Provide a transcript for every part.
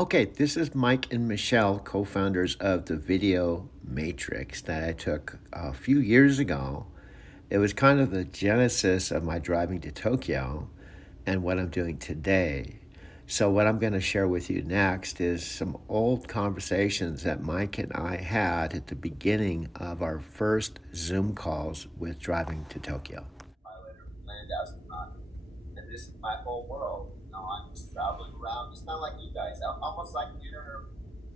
Okay, this is Mike and Michelle, co founders of the Video Matrix that I took a few years ago. It was kind of the genesis of my driving to Tokyo and what I'm doing today. So, what I'm going to share with you next is some old conversations that Mike and I had at the beginning of our first Zoom calls with driving to Tokyo. Pilot or land astronaut, and this is my whole world. I'm just traveling around, just kind of like you guys, almost like you're.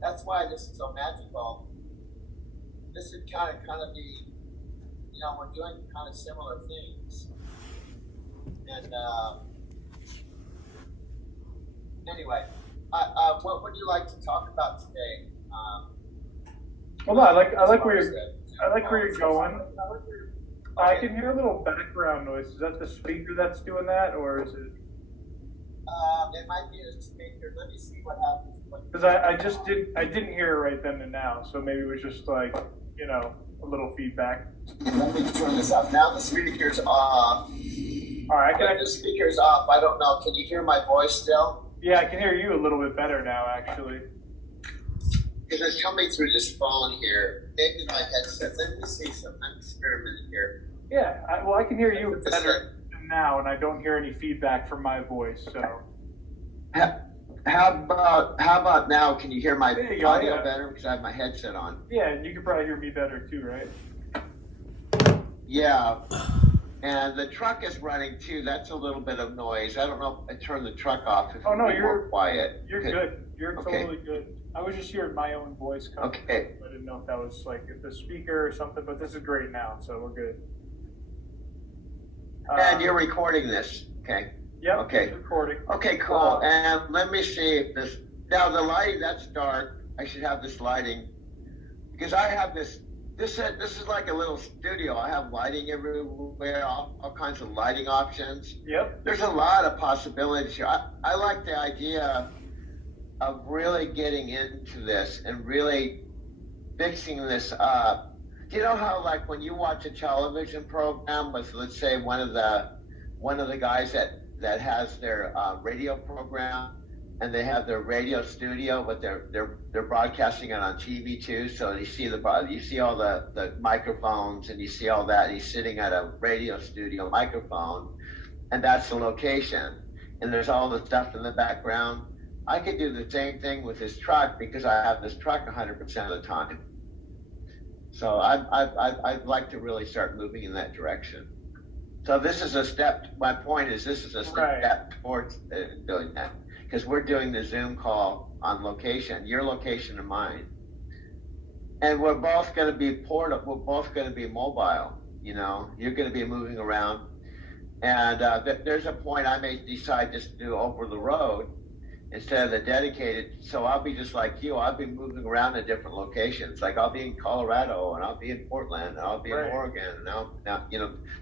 That's why this is so magical. This would kind of be, we're doing kind of similar things, and anyway, what would you like to talk about today? Well, no, I like where you're going. I can hear a little background noise. Is that the speaker that's doing that, or is it? It might be a speaker. Let me see what happens. Because I didn't hear it right then and now, so maybe it was just like a little feedback. Let me turn this up. Now the speaker's off. All right, the speaker's off. I don't know. Can you hear my voice still? Yeah, I can hear you a little bit better now, actually. Because it's coming through this phone here. Maybe my headset. Let me see some. I'm experimenting here. Yeah, I can hear you better now, and I don't hear any feedback from my voice. So, how about now? Can you hear my audio yeah. better because I have my headset on? Yeah, and you can probably hear me better too, right? Yeah. And the truck is running too. That's a little bit of noise. I don't know if I turn the truck off. If you're more quiet. You're good. You're totally good. I was just hearing my own voice coming. Okay. I didn't know if that was like the speaker or something, but this is great now, so we're good. And you're recording this, okay? Yep. Okay. Recording. Okay, cool. And let me see if this. Now the lighting, that's dark. I should have this lighting because I have this. This is like a little studio. I have lighting everywhere, all kinds of lighting options. Yep. There's a lot of possibilities here. I like the idea of really getting into this and really fixing this up. Do you know how, like, when you watch a television program with, let's say, one of the guys that has their radio program, and they have their radio studio, but they're broadcasting it on TV too. So you see all the microphones, and you see all that. And he's sitting at a radio studio microphone, and that's the location. And there's all the stuff in the background. I could do the same thing with this truck because I have this truck 100% of the time. So I'd like to really start moving in that direction. So this is a step. My point is, this is a step towards doing that. Because we're doing the Zoom call on location, your location and mine. And we're both going to be portable, we're both going to be mobile, you're going to be moving around. And there's a point I may decide just to do over the road instead of the dedicated. So I'll be just like you, I'll be moving around in different locations. Like I'll be in Colorado, and I'll be in Portland, and I'll be in Oregon, and now,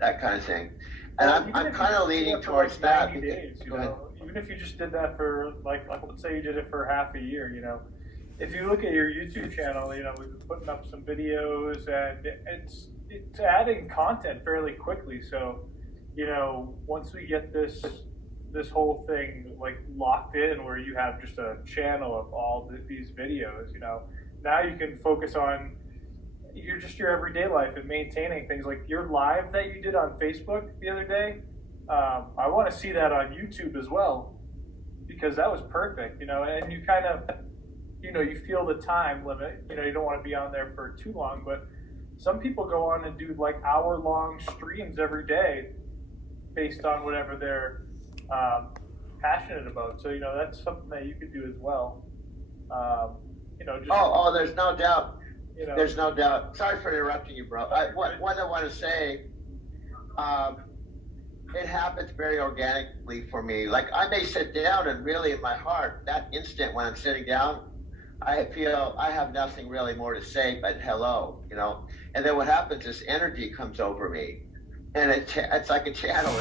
that kind of thing. And I'm kind of leaning towards that. Days, even if you just did that for like let's say you did it for half a year, if you look at your YouTube channel, we've been putting up some videos, and it's adding content fairly quickly. So, once we get this whole thing like locked in, where you have just a channel of all these videos, now you can focus on your everyday life and maintaining things like your live that you did on Facebook the other day. I want to see that on YouTube as well, because that was perfect, and you kind of, you feel the time limit, you don't want to be on there for too long, but some people go on and do like hour-long streams every day based on whatever they're passionate about. So, that's something that you could do as well. There's no doubt. There's no doubt. Sorry for interrupting you, bro. What I want to say, it happens very organically for me. Like I may sit down and really in my heart, that instant when I'm sitting down, I feel I have nothing really more to say but hello, And then what happens is energy comes over me, and it's like a channel.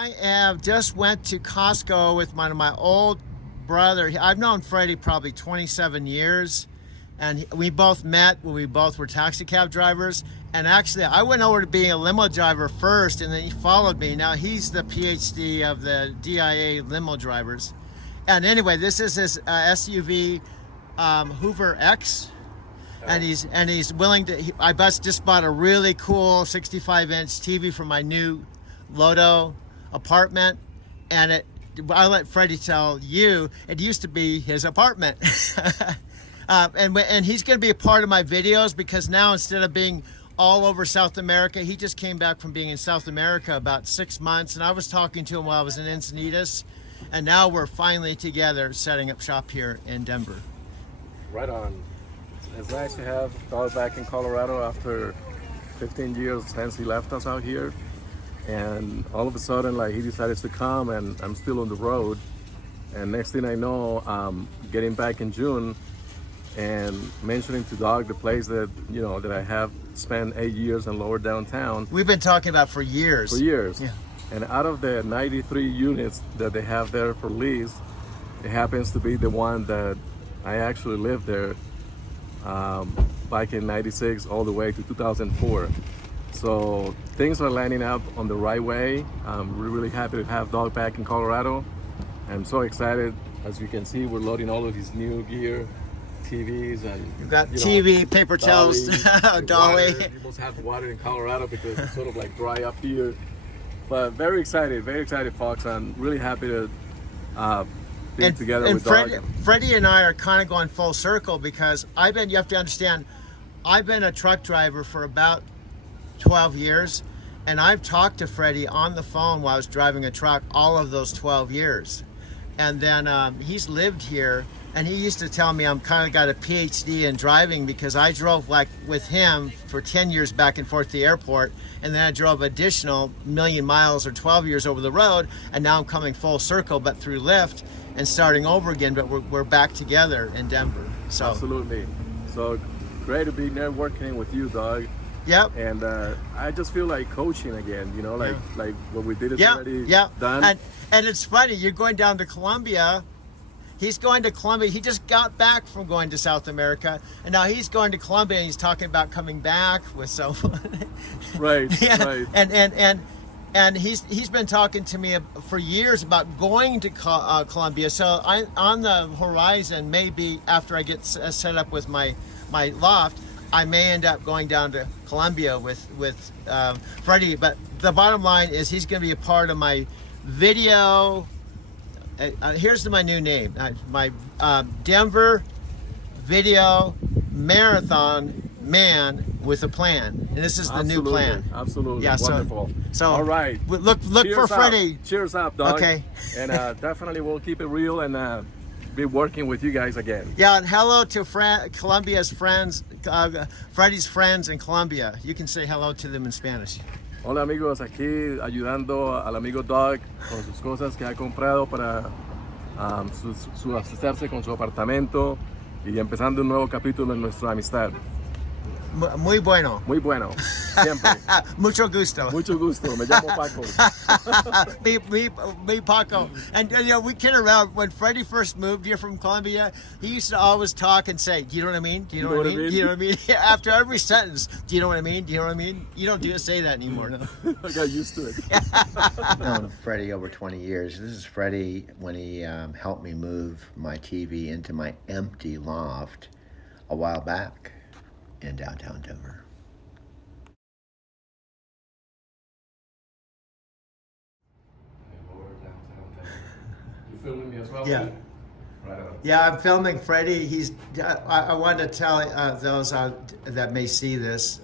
I have just went to Costco with my old brother. I've known Freddie probably 27 years, and we both met when we both were taxi cab drivers. And actually, I went over to being a limo driver first, and then he followed me. Now he's the PhD of the DIA limo drivers. And anyway, this is his SUV Hoover X. And he's willing to. I just bought a really cool 65-inch TV for my new Lodo apartment, and I let Freddie tell you it used to be his apartment. And he's going to be a part of my videos, because now instead of being all over South America, he just came back from being in South America about 6 months, and I was talking to him while I was in Encinitas, and now we're finally together setting up shop here in Denver. Right on. It's nice to have Doug back in Colorado after 15 years since he left us out here. And all of a sudden, like, he decided to come, and I'm still on the road. And next thing I know, getting back in June and mentioning to Doug the place that, you know, that I have spent 8 years in lower downtown. We've been talking about for years. For years. Yeah. And out of the 93 units that they have there for lease, it happens to be the one that I actually lived there back in 96 all the way to 2004. So things are lining up on the right way. I'm really happy to have Doug back in Colorado. I'm so excited. As you can see, we're loading all of his new gear, TVs, and You've got TV, paper towels, dolly. Water. You must have water in Colorado because it's sort of like dry up here. But very excited, folks. I'm really happy to be together with Doug. Freddie and I are kind of going full circle, because you have to understand, I've been a truck driver for about 12 years, and I've talked to Freddie on the phone while I was driving a truck all of those 12 years. And then he's lived here, and he used to tell me I'm kind of got a PhD in driving, because I drove like with him for 10 years back and forth to the airport, and then I drove additional million miles or 12 years over the road, and now I'm coming full circle, but through Lyft and starting over again. But we're back together in Denver. So absolutely. So great to be networking with you, Doug. Yep. And I just feel like coaching again, you know, like what we did is already done. And it's funny, you're going down to Colombia. He's going to Colombia. He just got back from going to South America, and now he's going to Colombia, and he's talking about coming back with someone. Right. Right. And he's been talking to me for years about going to Colombia. So on the horizon, maybe after I get set up with my loft, I may end up going down to Colombia with Freddie. But the bottom line is he's going to be a part of my video. Here's my new name, my Denver Video Marathon Man with a Plan, and this is the new plan. Absolutely, yeah. Wonderful. So all right, look for Freddie. Cheers up, Doug. Okay. And definitely we'll keep it real and be working with you guys again. Yeah, and hello to Colombia's friends, Freddie's friends in Colombia. You can say hello to them in Spanish. Hola amigos, aquí ayudando al amigo Doug con sus cosas que ha comprado para su asesorarse con su apartamento y empezando un nuevo capítulo en nuestra amistad. Muy bueno. Muy bueno, siempre. Mucho gusto. Mucho gusto, me llamo Paco. me Paco. And you know, we kid around. When Freddie first moved here from Colombia, he used to always talk and say, do you know what I mean? Do you know what I mean? Do you know what I mean? After every sentence, do you know what I mean? Do you know what I mean? You don't say that anymore, no? I got used to it. I've known Freddie over 20 years. This is Freddie when he helped me move my TV into my empty loft a while back in downtown Denver. You filming me as well? Yeah. Right on. Yeah, I'm filming Freddie. I wanted to tell those that may see this,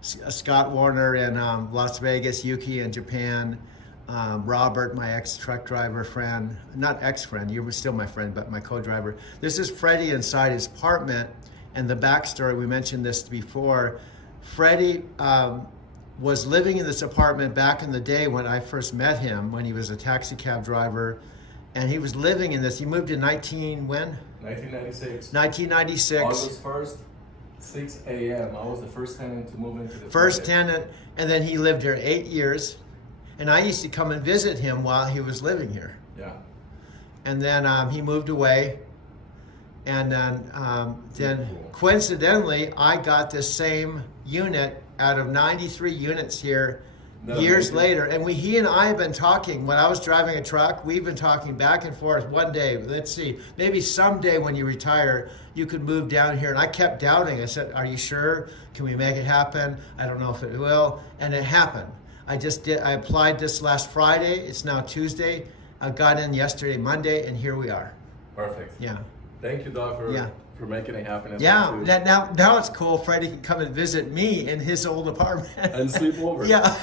Scott Warner in Las Vegas, Yuki in Japan, Robert, my ex-truck driver friend, not ex-friend, you were still my friend, but my co-driver. This is Freddie inside his apartment, and the backstory, we mentioned this before. Freddie was living in this apartment back in the day when I first met him, when he was a taxi cab driver, and he was living in this. He moved in 1996. 1996. August 1st, 6 a.m. I was the first tenant to move into the First apartment. tenant, and then he lived here 8 years. And I used to come and visit him while he was living here. Yeah. And then he moved away. And then coincidentally, I got this same unit out of 93 units here years later. And he and I have been talking. When I was driving a truck, we've been talking back and forth. One day, let's see, maybe someday when you retire, you could move down here. And I kept doubting. I said, are you sure? Can we make it happen? I don't know if it will. And it happened. I applied this last Friday. It's now Tuesday. I got in yesterday, Monday, and here we are. Perfect. Yeah. Thank you, Doug, for making it happen. Yeah, now it's cool. Freddie can come and visit me in his old apartment. And sleep over. Yeah.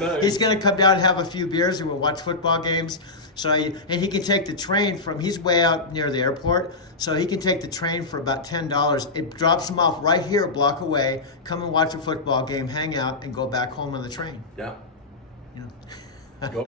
Nice. He's going to come down and have a few beers and we'll watch football games. And he can take the train he's way out near the airport, so he can take the train for about $10. It drops him off right here a block away, come and watch a football game, hang out, and go back home on the train. Yeah. Yeah. Go.